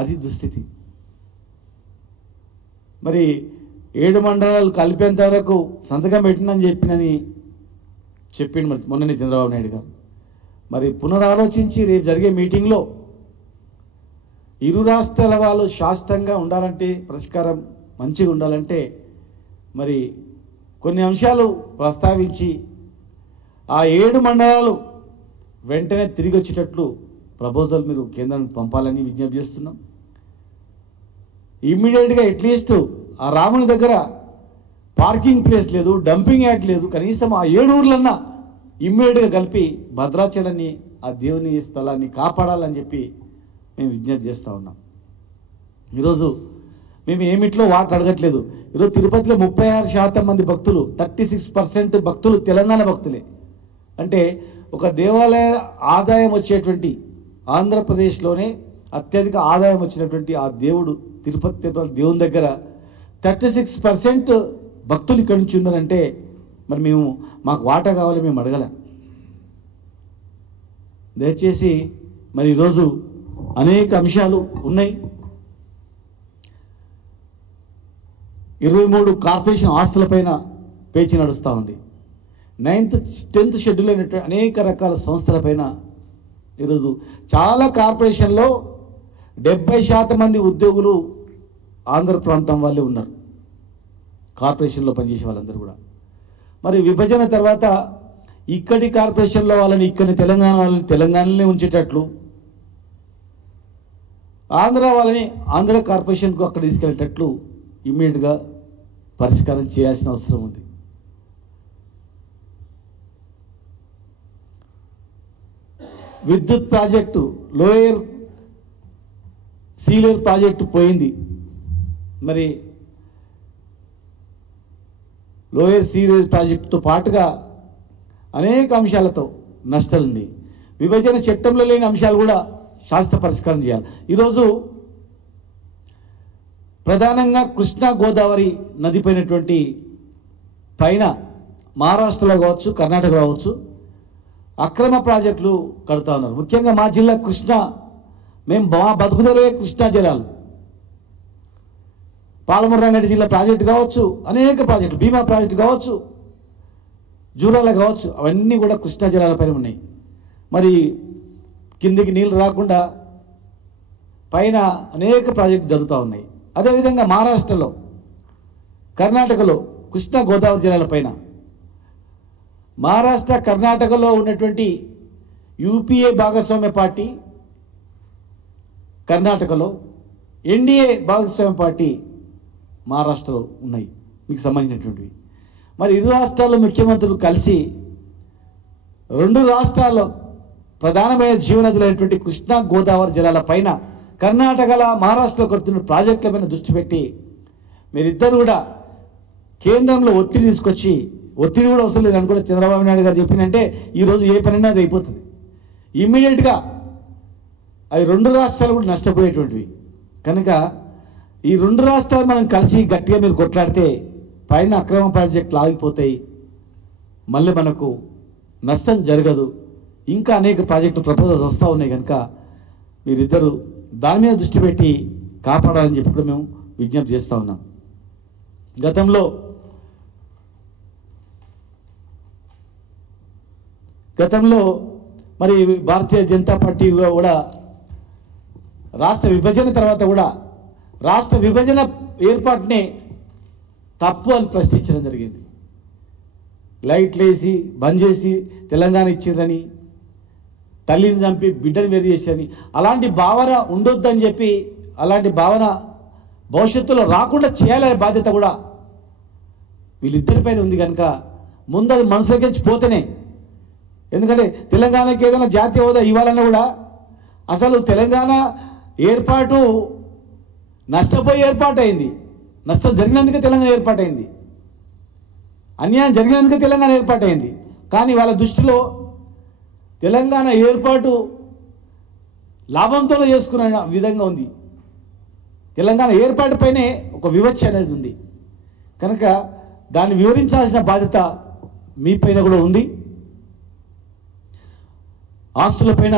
అది దుస్థితి. మరి 7 మండలాలు కలిపేంత వరకు సంతకం పెట్టినని చెప్పిండు మరి మొన్ననే చంద్రబాబు నాయుడు గారు. మరి పునరాలోచించి రేపు జరిగే మీటింగ్లో ఇరు రాష్ట్రాల వాళ్ళు శాశ్వతంగా ఉండాలంటే, పరిష్కారం మంచిగా ఉండాలంటే మరి కొన్ని అంశాలు ప్రస్తావించి ఆ 7 మండలాలు వెంటనే తిరిగి వచ్చేటట్లు ప్రపోజల్ మీరు కేంద్రానికి పంపాలని విజ్ఞప్తి చేస్తున్నాం. ఇమ్మీడియట్గా అట్లీస్ట్ ఆ రాముని దగ్గర పార్కింగ్ ప్లేస్ లేదు, డంపింగ్ యార్డ్ లేదు, కనీసం ఆ 7 ఊర్లన్నా ఇమ్మీడియట్గా కలిపి భద్రాచలాన్ని, ఆ దేవుని స్థలాన్ని కాపాడాలని చెప్పి మేము విజ్ఞప్తి చేస్తూ ఉన్నాం. ఈరోజు మేము ఏమిట్లో వాటర్ అడగట్లేదు. ఈరోజు తిరుపతిలో 36% మంది భక్తులు, 36% భక్తులు తెలంగాణ భక్తులే. అంటే ఒక దేవాలయ ఆదాయం వచ్చేటువంటి ఆంధ్రప్రదేశ్లోనే అత్యధిక ఆదాయం వచ్చినటువంటి ఆ దేవుడు తిరుపతి దేవుని దగ్గర 36% భక్తులు ఇక్కడి నుంచి ఉన్నారంటే మరి మాకు వాటా కావాలి, మేము అడగల. దయచేసి మరి ఈరోజు అనేక అంశాలు ఉన్నాయి. 23 కార్పొరేషన్ ఆస్తులపైన పేచి నడుస్తూ ఉంది. 9th 10th షెడ్యూల్ అయినటువంటి అనేక రకాల సంస్థలపైన ఈరోజు చాలా కార్పొరేషన్లో 70% మంది ఉద్యోగులు ఆంధ్ర ప్రాంతం వాళ్ళే ఉన్నారు, కార్పొరేషన్లో పనిచేసే వాళ్ళందరూ కూడా. మరి విభజన తర్వాత ఇక్కడి కార్పొరేషన్లో వాళ్ళని ఇక్కడి తెలంగాణ వాళ్ళని తెలంగాణలోనే ఉంచేటట్లు, ఆంధ్ర వాళ్ళని ఆంధ్ర కార్పొరేషన్కు అక్కడ తీసుకెళ్ళేటట్లు ఇమ్మీడియట్గా పరిష్కారం చేయాల్సిన అవసరం ఉంది. విద్యుత్ ప్రాజెక్టు లోయర్ సీలేర్ ప్రాజెక్టు పోయింది. మరి లోయర్ సీలేర్ ప్రాజెక్టుతో పాటుగా అనేక అంశాలతో నష్టాలున్నాయి. విభజన చట్టంలో లేని అంశాలు కూడా శాశ్వత పరిష్కారం చేయాలి. ఈరోజు ప్రధానంగా కృష్ణా గోదావరి నదిపోయినటువంటి పైన మహారాష్ట్రలో కావచ్చు, కర్ణాటక కావచ్చు, అక్రమ ప్రాజెక్టులు కడుతూ ఉన్నారు. ముఖ్యంగా మా జిల్లా కృష్ణా, మేము బతుకుదలవే కృష్ణా జలాలు. పాలమూరు రంగారెడ్డి జిల్లా ప్రాజెక్టు కావచ్చు, అనేక ప్రాజెక్టులు, భీమా ప్రాజెక్టు కావచ్చు, జూరాల కావచ్చు, అవన్నీ కూడా కృష్ణా జలాలపైన ఉన్నాయి. మరి కిందికి నీళ్ళు రాకుండా పైన అనేక ప్రాజెక్టులు జరుగుతూ ఉన్నాయి. అదేవిధంగా మహారాష్ట్రలో, కర్ణాటకలో కృష్ణా గోదావరి జలాలపైన, మహారాష్ట్ర కర్ణాటకలో ఉన్నటువంటి యూపీఏ భాగస్వామ్య పార్టీ కర్ణాటకలో, ఎన్డీఏ భాగస్వామ్య పార్టీ మహారాష్ట్రలో ఉన్నాయి మీకు సంబంధించినటువంటివి. మరి ఇరు రాష్ట్రాల్లో ముఖ్యమంత్రులు కలిసి 2 రాష్ట్రాల్లో ప్రధానమైన జీవనదులైనటువంటి కృష్ణా గోదావరి జలాల పైన కర్ణాటకలో, మహారాష్ట్రలో కడుతున్న ప్రాజెక్టులపైన దృష్టి పెట్టి మీరిద్దరు కూడా కేంద్రంలో ఒత్తిడి తీసుకొచ్చి, ఒత్తిడి కూడా అవసరం లేదని కూడా చంద్రబాబు నాయుడు గారు చెప్పిందంటే ఈరోజు ఏ పనైనా అది అయిపోతుంది. ఇమ్మీడియట్గా అవి 2 రాష్ట్రాలు కూడా నష్టపోయేటువంటివి కనుక ఈ 2 రాష్ట్రాలు మనం కలిసి గట్టిగా మీరు కొట్లాడితే పైన అక్రమ ప్రాజెక్టులు ఆగిపోతాయి, మళ్ళీ మనకు నష్టం జరగదు. ఇంకా అనేక ప్రాజెక్టు ప్రపోజల్స్ వస్తూ ఉన్నాయి కనుక మీరిద్దరూ దాని మీద దృష్టి పెట్టి కాపాడాలని చెప్పి కూడా మేము విజ్ఞప్తి చేస్తూ ఉన్నాం. గతంలో మరి భారతీయ జనతా పార్టీ కూడా రాష్ట్ర విభజన తర్వాత కూడా రాష్ట్ర విభజన ఏర్పాటునే తప్పు అని ప్రశ్నించడం జరిగింది. లైట్లు వేసి బంద్ చేసి తెలంగాణ ఇచ్చిందని, తల్లిని చంపి బిడ్డని వేరు చేశారని, అలాంటి భావన ఉండొద్దని చెప్పి, అలాంటి భావన భవిష్యత్తులో రాకుండా చేయాలనే బాధ్యత కూడా వీళ్ళిద్దరిపైన ఉంది కనుక ముందు అది మనసులోకి పోతేనే. ఎందుకంటే తెలంగాణకి ఏదైనా జాతీయ హోదా ఇవ్వాలన్నా కూడా అసలు తెలంగాణ ఏర్పాటు నష్టపోయి ఏర్పాటైంది, నష్టం జరిగినందుకే తెలంగాణ ఏర్పాటైంది, అన్యాయం జరిగినందుకే తెలంగాణ ఏర్పాటైంది. కానీ వాళ్ళ దృష్టిలో తెలంగాణ ఏర్పాటు లాభంతో చేసుకున్న విధంగా ఉంది. తెలంగాణ ఏర్పాటుపైనే ఒక వివక్ష అనేది ఉంది కనుక దాన్ని వివరించాల్సిన బాధ్యత మీ పైన కూడా ఉంది. ఆస్తులపైన